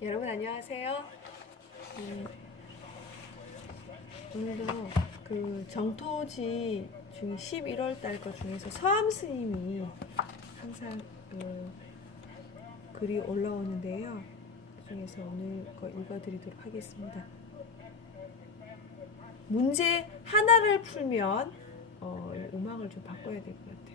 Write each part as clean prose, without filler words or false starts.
여러분 안녕하세요. 오늘도 그 정토지 중에 11월 달 거 중에서 서암 스님이 항상 글이 올라오는데요. 그 중에서 오늘 거 읽어드리도록 하겠습니다. 문제 하나를 풀면 음악을 좀 바꿔야 될 것 같아요.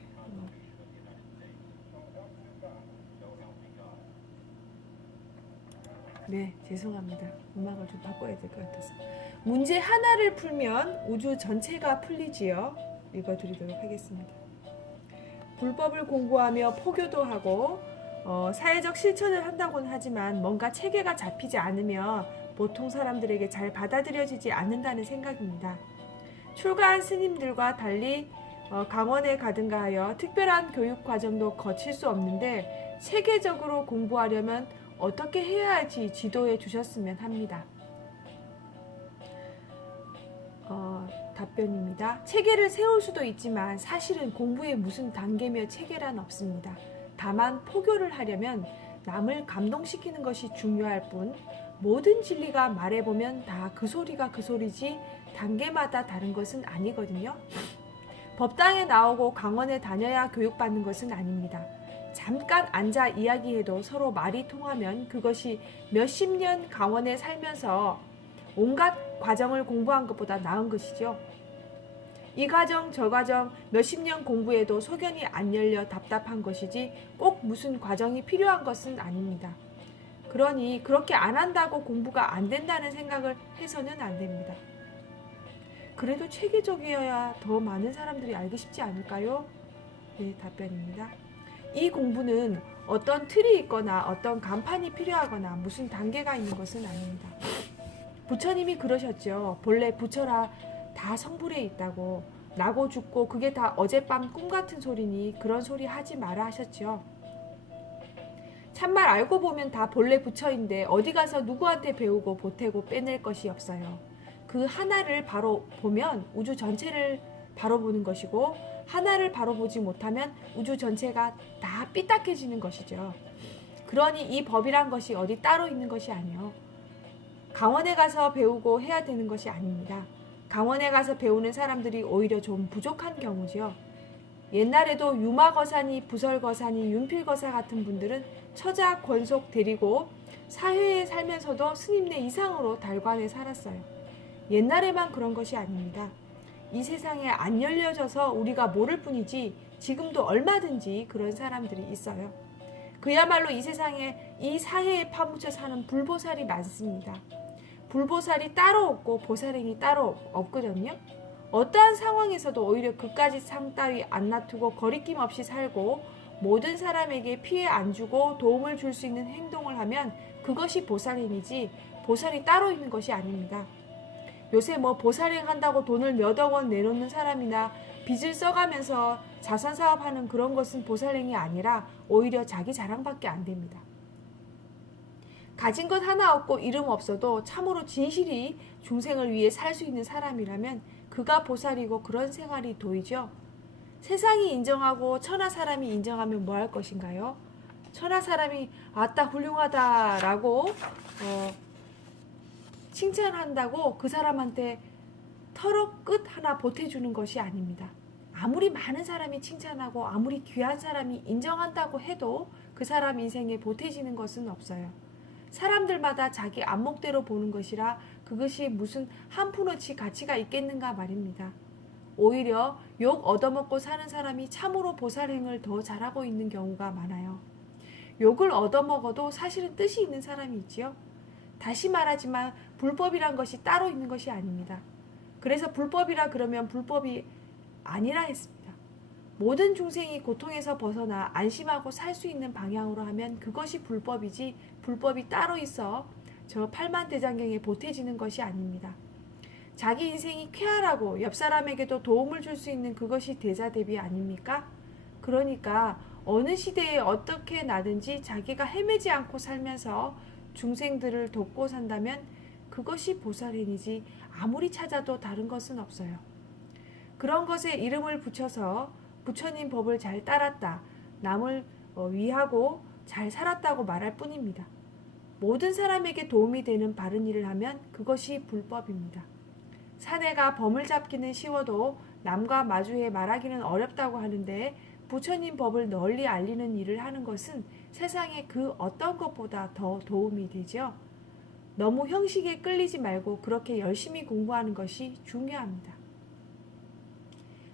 네, 죄송합니다. 음악을 좀 바꿔야 될 것 같아서. 문제 하나를 풀면 우주 전체가 풀리지요. 읽어드리도록 하겠습니다. 불법을 공부하며 포교도 하고 사회적 실천을 한다고는 하지만 뭔가 체계가 잡히지 않으며 보통 사람들에게 잘 받아들여지지 않는다는 생각입니다. 출가한 스님들과 달리 강원에 가든가 하여 특별한 교육 과정도 거칠 수 없는데 체계적으로 공부하려면 어떻게 해야 할지 지도해 주셨으면 합니다. 답변입니다. 체계를 세울 수도 있지만 사실은 공부에 무슨 단계며 체계란 없습니다. 다만 포교를 하려면 남을 감동시키는 것이 중요할 뿐 모든 진리가 말해보면 다 그 소리가 그 소리지 단계마다 다른 것은 아니거든요. 법당에 나오고 강원에 다녀야 교육받는 것은 아닙니다. 잠깐 앉아 이야기해도 서로 말이 통하면 그것이 몇십 년 강원에 살면서 온갖 과정을 공부한 것보다 나은 것이죠. 이 과정 저 과정 몇십 년 공부해도 소견이 안 열려 답답한 것이지 꼭 무슨 과정이 필요한 것은 아닙니다. 그러니 그렇게 안 한다고 공부가 안 된다는 생각을 해서는 안 됩니다. 그래도 체계적이어야 더 많은 사람들이 알기 쉽지 않을까요? 네, 답변입니다. 이 공부는 어떤 틀이 있거나 어떤 간판이 필요하거나 무슨 단계가 있는 것은 아닙니다. 부처님이 그러셨죠. 본래 부처라 다 성불에 있다고. 나고 죽고 그게 다 어젯밤 꿈 같은 소리니 그런 소리 하지 마라 하셨죠. 참말 알고 보면 다 본래 부처인데 어디 가서 누구한테 배우고 보태고 빼낼 것이 없어요. 그 하나를 바로 보면 우주 전체를 바로 보는 것이고 하나를 바로 보지 못하면 우주 전체가 다 삐딱해지는 것이죠. 그러니 이 법이란 것이 어디 따로 있는 것이 아니요. 강원에 가서 배우고 해야 되는 것이 아닙니다. 강원에 가서 배우는 사람들이 오히려 좀 부족한 경우지요. 옛날에도 유마거사니 부설거사니 윤필거사 같은 분들은 처자 권속 데리고 사회에 살면서도 스님네 이상으로 달관에 살았어요. 옛날에만 그런 것이 아닙니다. 이 세상에 안 열려져서 우리가 모를 뿐이지 지금도 얼마든지 그런 사람들이 있어요. 그야말로 이 세상에 이 사회에 파묻혀 사는 불보살이 많습니다. 불보살이 따로 없고 보살행이 따로 없거든요. 어떠한 상황에서도 오히려 그까짓 상 따위 안 놔두고 거리낌 없이 살고 모든 사람에게 피해 안 주고 도움을 줄 수 있는 행동을 하면 그것이 보살행이지 보살이 따로 있는 것이 아닙니다. 요새 뭐 보살행 한다고 돈을 몇억 원 내놓는 사람이나 빚을 써가면서 자선 사업하는 그런 것은 보살행이 아니라 오히려 자기 자랑밖에 안 됩니다. 가진 것 하나 없고 이름 없어도 참으로 진실이 중생을 위해 살 수 있는 사람이라면 그가 보살이고 그런 생활이 도이죠. 세상이 인정하고 천하 사람이 인정하면 뭐 할 것인가요? 천하 사람이 아따 훌륭하다라고 칭찬한다고 그 사람한테 털어 끝 하나 보태주는 것이 아닙니다. 아무리 많은 사람이 칭찬하고 아무리 귀한 사람이 인정한다고 해도 그 사람 인생에 보태지는 것은 없어요. 사람들마다 자기 안목대로 보는 것이라 그것이 무슨 한 푼어치 가치가 있겠는가 말입니다. 오히려 욕 얻어먹고 사는 사람이 참으로 보살행을 더 잘하고 있는 경우가 많아요. 욕을 얻어먹어도 사실은 뜻이 있는 사람이 있지요. 다시 말하지만 불법이란 것이 따로 있는 것이 아닙니다. 그래서 불법이라 그러면 불법이 아니라 했습니다. 모든 중생이 고통에서 벗어나 안심하고 살 수 있는 방향으로 하면 그것이 불법이지 불법이 따로 있어 저 팔만대장경에 보태지는 것이 아닙니다. 자기 인생이 쾌활하고 옆 사람에게도 도움을 줄 수 있는 그것이 대자대비 아닙니까? 그러니까 어느 시대에 어떻게 나든지 자기가 헤매지 않고 살면서 중생들을 돕고 산다면 그것이 보살행이지 아무리 찾아도 다른 것은 없어요. 그런 것에 이름을 붙여서 부처님 법을 잘 따랐다, 남을 위하고 잘 살았다고 말할 뿐입니다. 모든 사람에게 도움이 되는 바른 일을 하면 그것이 불법입니다. 사내가 범을 잡기는 쉬워도 남과 마주해 말하기는 어렵다고 하는데 부처님 법을 널리 알리는 일을 하는 것은 세상에 그 어떤 것보다 더 도움이 되죠. 너무 형식에 끌리지 말고 그렇게 열심히 공부하는 것이 중요합니다.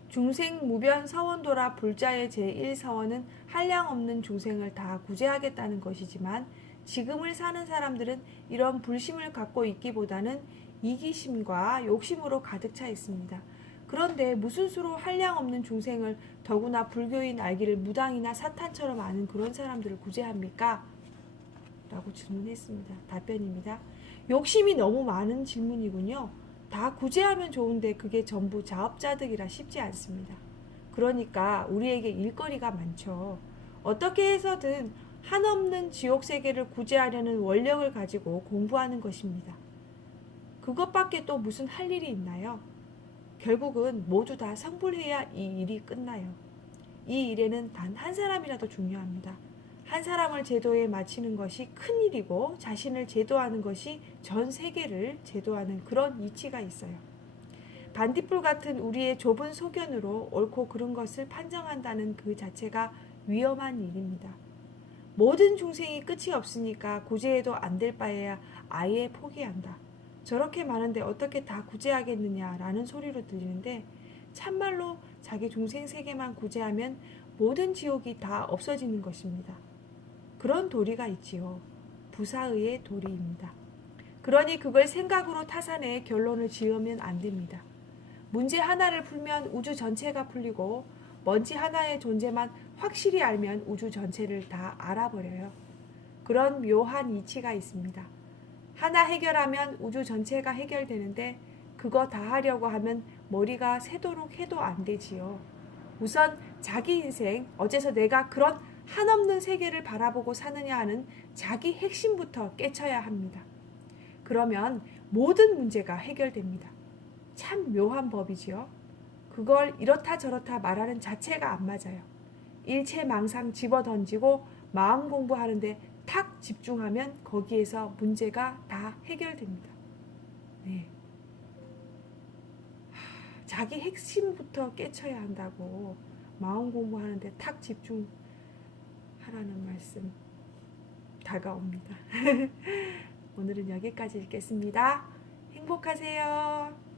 중생무변 서원도라 불자의 제1서원은 한량없는 중생을 다 구제하겠다는 것이지만 지금을 사는 사람들은 이런 불심을 갖고 있기보다는 이기심과 욕심으로 가득 차 있습니다. 그런데 무슨 수로 한량없는 중생을 더구나 불교인 알기를 무당이나 사탄처럼 아는 그런 사람들을 구제합니까? 라고 질문했습니다. 답변입니다. 욕심이 너무 많은 질문이군요. 다 구제하면 좋은데 그게 전부 자업자득이라 쉽지 않습니다. 그러니까 우리에게 일거리가 많죠. 어떻게 해서든 한없는 지옥세계를 구제하려는 원력을 가지고 공부하는 것입니다. 그것밖에 또 무슨 할 일이 있나요? 결국은 모두 다 성불해야 이 일이 끝나요. 이 일에는 단 한 사람이라도 중요합니다. 한 사람을 제도에 맞추는 것이 큰 일이고 자신을 제도하는 것이 전 세계를 제도하는 그런 이치가 있어요. 반딧불 같은 우리의 좁은 소견으로 옳고 그른 것을 판정한다는 그 자체가 위험한 일입니다. 모든 중생이 끝이 없으니까 구제해도 안 될 바에야 아예 포기한다. 저렇게 많은데 어떻게 다 구제하겠느냐라는 소리로 들리는데 참말로 자기 중생 세계만 구제하면 모든 지옥이 다 없어지는 것입니다. 그런 도리가 있지요. 부사의의 도리입니다. 그러니 그걸 생각으로 타산해 결론을 지으면 안 됩니다. 문제 하나를 풀면 우주 전체가 풀리고 먼지 하나의 존재만 확실히 알면 우주 전체를 다 알아버려요. 그런 묘한 이치가 있습니다. 하나 해결하면 우주 전체가 해결되는데 그거 다 하려고 하면 머리가 새도록 해도 안 되지요. 우선 자기 인생, 어째서 내가 그런 한없는 세계를 바라보고 사느냐 하는 자기 핵심부터 깨쳐야 합니다. 그러면 모든 문제가 해결됩니다. 참 묘한 법이지요. 그걸 이렇다 저렇다 말하는 자체가 안 맞아요. 일체망상 집어던지고 마음 공부하는데 탁 집중하면 거기에서 문제가 다 해결됩니다. 네. 자기 핵심부터 깨쳐야 한다고 마음 공부하는데 탁 집중하라는 말씀 다가옵니다. 오늘은 여기까지 읽겠습니다. 행복하세요.